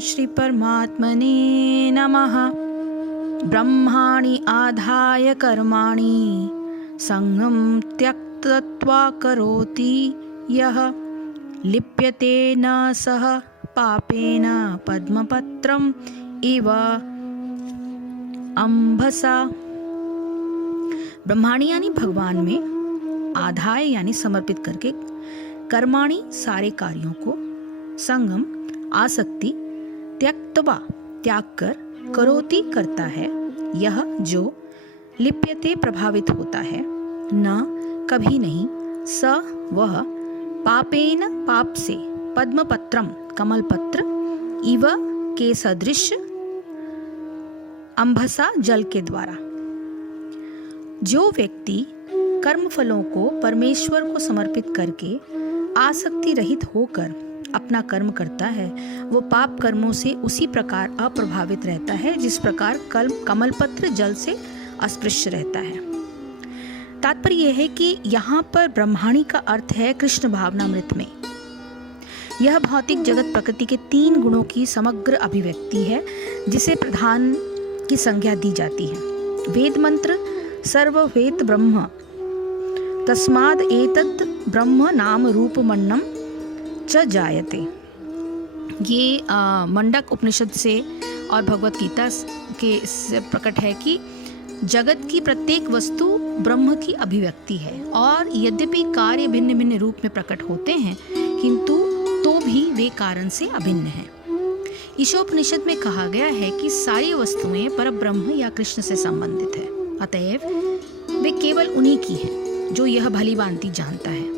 श्री परमात्मने नमः। ब्रह्माणि आधाय कर्माणि संगं त्यक्त्वा करोति यः लिप्यते न सह पापेन पद्मपत्रम् इव अंभसा। ब्रह्माणी यानी भगवान में, आधाय यानी समर्पित करके, कर्माणि सारे कार्यों को, संगम आसक्ति, त्यक्त्वा त्याग कर, करोति करता है, यह जो लिप्यते प्रभावित होता है, न कभी नहीं, स वह, पापेन पाप से, पद्मपत्रम कमल पत्र, इव के सदृश, अंभसा जल के द्वारा। जो व्यक्ति कर्म फलों को परमेश्वर को समर्पित करके आसक्ति रहित होकर अपना कर्म करता है, वो पाप कर्मों से उसी प्रकार अप्रभावित रहता है जिस प्रकार कमल पत्र जल से अस्पृश्य रहता है। तात्पर्य यह है कि यहाँ पर ब्रह्माणी का अर्थ है कृष्ण भावनामृत में। यह भौतिक जगत प्रकृति के 3 गुणों की समग्र अभिव्यक्ति है जिसे प्रधान की संज्ञा दी जाती है। वेद मंत्र सर्ववेद ब्रह्म तस्माद एतद् ब्रह्म नाम रूपमन्नम च जायते। ये मंडक उपनिषद से और भगवत गीता के से प्रकट है कि जगत की प्रत्येक वस्तु ब्रह्म की अभिव्यक्ति है, और यद्यपि कार्य भिन्न भिन्न रूप में प्रकट होते हैं किंतु तो भी वे कारण से अभिन्न हैं। ईशोपनिषद में कहा गया है कि सारी वस्तुएं परब्रह्म या कृष्ण से संबंधित है, अतएव वे केवल उन्हीं की हैं जो यह भली भांति जानता है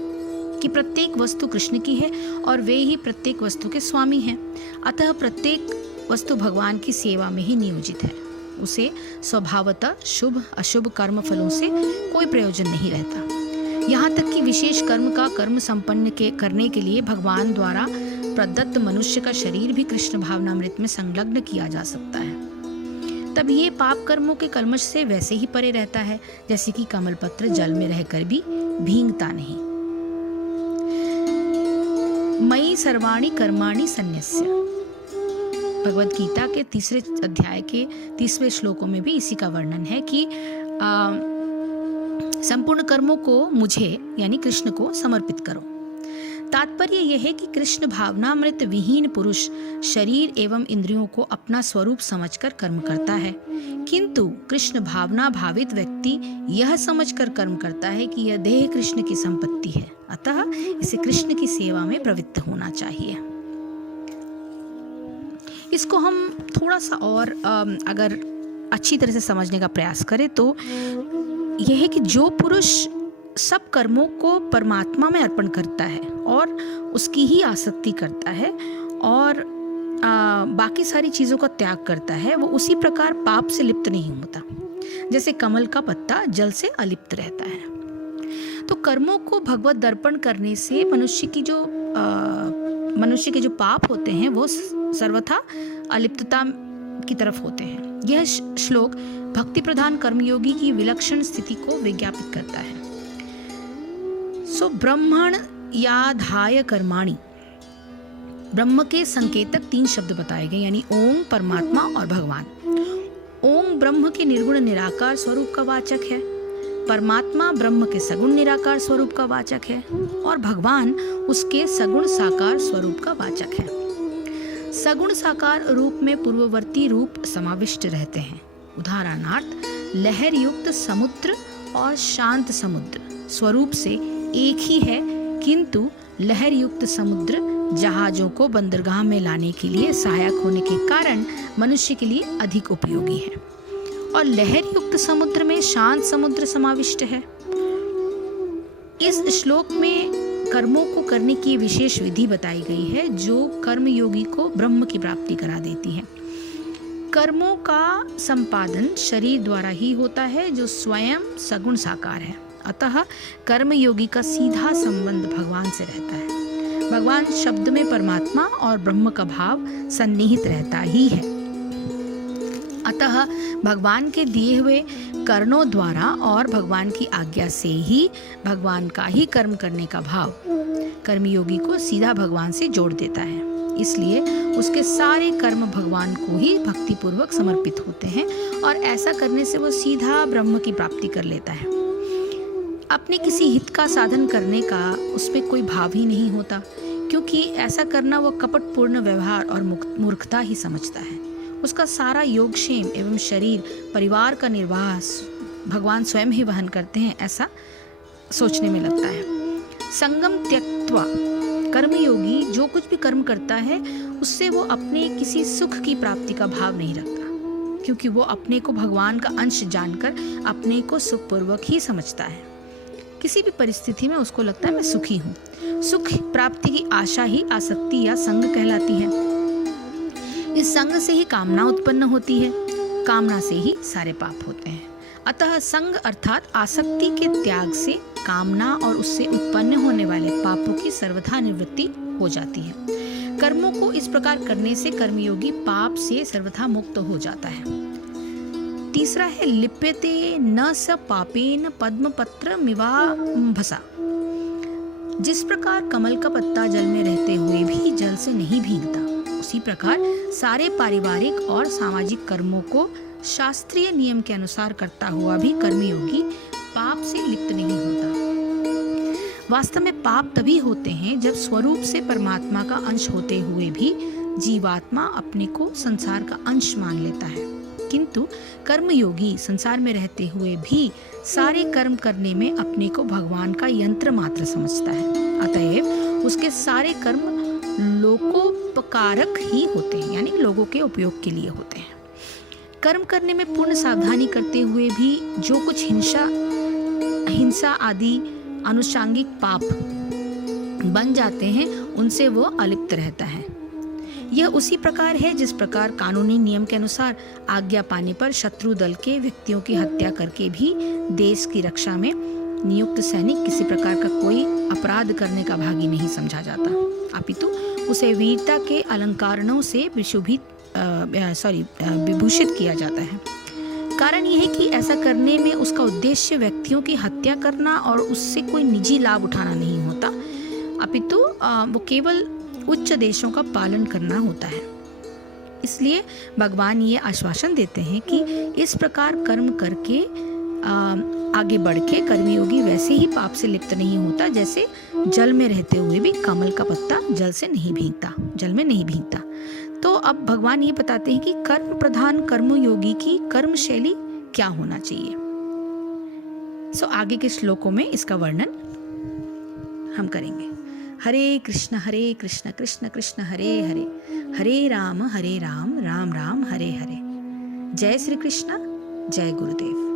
कि प्रत्येक वस्तु कृष्ण की है और वे ही प्रत्येक वस्तु के स्वामी हैं। अतः प्रत्येक वस्तु भगवान की सेवा में ही नियोजित है। उसे स्वभावतः शुभ अशुभ कर्म फलों से कोई प्रयोजन नहीं रहता। यहाँ तक कि विशेष कर्म का कर्म संपन्न करने के लिए भगवान द्वारा प्रदत्त मनुष्य का शरीर भी कृष्ण भावनामृत में संलग्न किया जा सकता है। तब ये पाप कर्मों के कल्मश से वैसे ही परे रहता है जैसे कि कमल पत्र जल में रहकर भी भींगता नहीं। मयि सर्वाणि कर्माणि सन्न्यस्य, भगवत गीता के 3 अध्याय के 30वें श्लोकों में भी इसी का वर्णन है कि संपूर्ण कर्मों को मुझे यानी कृष्ण को समर्पित करो। तात्पर्य यह है कि कृष्ण भावनामृत विहीन पुरुष शरीर एवं इंद्रियों को अपना स्वरूप समझकर कर्म करता है, किंतु कृष्ण भावना भावित व्यक्ति यह समझकर कर्म करता है कि यह देह कृष्ण की संपत्ति है, अतः इसे कृष्ण की सेवा में प्रवृत्त होना चाहिए। इसको हम थोड़ा सा और अगर अच्छी तरह से समझने का प्रयास करें तो यह है कि जो पुरुष सब कर्मों को परमात्मा में अर्पण करता है और उसकी ही आसक्ति करता है और बाकी सारी चीज़ों का त्याग करता है, वो उसी प्रकार पाप से लिप्त नहीं होता जैसे कमल का पत्ता जल से अलिप्त रहता है। तो कर्मों को भगवत दर्पण करने से मनुष्य के जो पाप होते हैं वो सर्वथा अलिप्तता की तरफ होते हैं। यह श्लोक भक्ति प्रधान कर्मयोगी की विलक्षण स्थिति को विज्ञापित करता है। सो ब्रह्मण याधाय कर्माणि, ब्रह्म के संकेतक 3 शब्द बताए गए यानी ओम, परमात्मा और भगवान। ओम ब्रह्म के निर्गुण निराकार स्वरूप का वाचक है, परमात्मा ब्रह्म के सगुण निराकार स्वरूप का वाचक है और भगवान उसके सगुण साकार स्वरूप का वाचक है। सगुण साकार रूप में पूर्ववर्ती रूप समाविष्ट रहते हैं। उदाहरणार्थ लहर युक्त समुद्र और शांत समुद्र स्वरूप से एक ही है, किंतु लहर युक्त समुद्र जहाजों को बंदरगाह में लाने के लिए सहायक होने के कारण मनुष्य के लिए अधिक उपयोगी है, और लहर युक्त समुद्र में शांत समुद्र समाविष्ट है। इस श्लोक में कर्मों को करने की विशेष विधि बताई गई है जो कर्म योगी को ब्रह्म की प्राप्ति करा देती है। कर्मों का संपादन शरीर द्वारा ही होता है जो स्वयं सगुण साकार है, अतः कर्म योगी का सीधा संबंध भगवान से रहता है। भगवान शब्द में परमात्मा और ब्रह्म का भाव सन्निहित रहता ही है, अतः भगवान के दिए हुए कर्णों द्वारा और भगवान की आज्ञा से ही भगवान का ही कर्म करने का भाव कर्मयोगी को सीधा भगवान से जोड़ देता है। इसलिए उसके सारे कर्म भगवान को ही भक्ति पूर्वक समर्पित होते हैं और ऐसा करने से वो सीधा ब्रह्म की प्राप्ति कर लेता है। अपने किसी हित का साधन करने का उसमें कोई भाव ही नहीं होता, क्योंकि ऐसा करना वो कपटपूर्ण व्यवहार और मूर्खता ही समझता है। उसका सारा योगक्षेम एवं शरीर परिवार का निर्वाह भगवान स्वयं ही वहन करते हैं, ऐसा सोचने में लगता है। संगम त्यक्त्वा कर्मयोगी जो कुछ भी कर्म करता है उससे वो अपने किसी सुख की प्राप्ति का भाव नहीं रखता, क्योंकि वो अपने को भगवान का अंश जानकर अपने को सुखपूर्वक ही समझता है। किसी भी परिस्थिति में उसको लगता है मैं सुखी हूँ। सुख प्राप्ति की आशा ही आसक्ति या संग कहलाती है। इस संग से ही कामना उत्पन्न होती है, कामना से ही सारे पाप होते हैं। अतः संग अर्थात आसक्ति के त्याग से कामना और उससे उत्पन्न होने वाले पापों की सर्वथा निवृत्ति हो जाती है। कर्मों को इस प्रकार करने से कर्मयोगी पाप से सर्वथा मुक्त हो जाता है। तीसरा है लिप्यते न स पापेन पद्मपत्र मिवाम्भसा। जिस प्रकार कमल का पत्ता जल में रहते हुए भी जल से नहीं भीगता, उसी प्रकार सारे पारिवारिक और सामाजिक कर्मों को शास्त्रीय नियम के अनुसार करता हुआ भी कर्मयोगी पाप से लिप्त नहीं होता। वास्तव में पाप तभी होते हैं जब स्वरूप से परमात्मा का अंश होते हुए भी जीवात्मा अपने को संसार का अंश मान लेता है। किंतु कर्मयोगी संसार में रहते हुए भी सारे कर्म करने में अपने को भगवान का यंत्र मात्र समझता है। अतएव उसके सारे कर्म लोकोपकारक ही होते हैं, यानी लोगों के उपयोग के लिए होते हैं। कर्म करने में पूर्ण सावधानी करते हुए भी जो कुछ हिंसा आदि अनुषांगिक पाप बन जाते हैं उनसे वो अलिप्त रहता है। यह उसी प्रकार है जिस प्रकार कानूनी नियम के अनुसार आज्ञा पाने पर शत्रु दल के व्यक्तियों की हत्या करके भी देश की रक्षा में नियुक्त सैनिक किसी प्रकार का कोई अपराध करने का भागी नहीं समझा जाता, अपितु उसे वीरता के अलंकारों से विभूषित किया जाता है। कारण यह है कि ऐसा करने में उसका उद्देश्य व्यक्तियों की हत्या करना और उससे कोई निजी लाभ उठाना नहीं होता, अपितु वो केवल उच्च देशों का पालन करना होता है। इसलिए भगवान ये आश्वासन देते हैं कि इस प्रकार कर्म करके आगे बढ़ के कर्मयोगी वैसे ही पाप से लिप्त नहीं होता जैसे जल में रहते हुए भी कमल का पत्ता जल में नहीं भीगता। तो अब भगवान ये बताते हैं कि कर्म प्रधान कर्मयोगी की कर्म शैली क्या होना चाहिए। आगे के श्लोकों में इसका वर्णन हम करेंगे। हरे कृष्ण कृष्ण कृष्ण हरे हरे, हरे राम राम राम हरे हरे। जय श्री कृष्ण, जय गुरुदेव।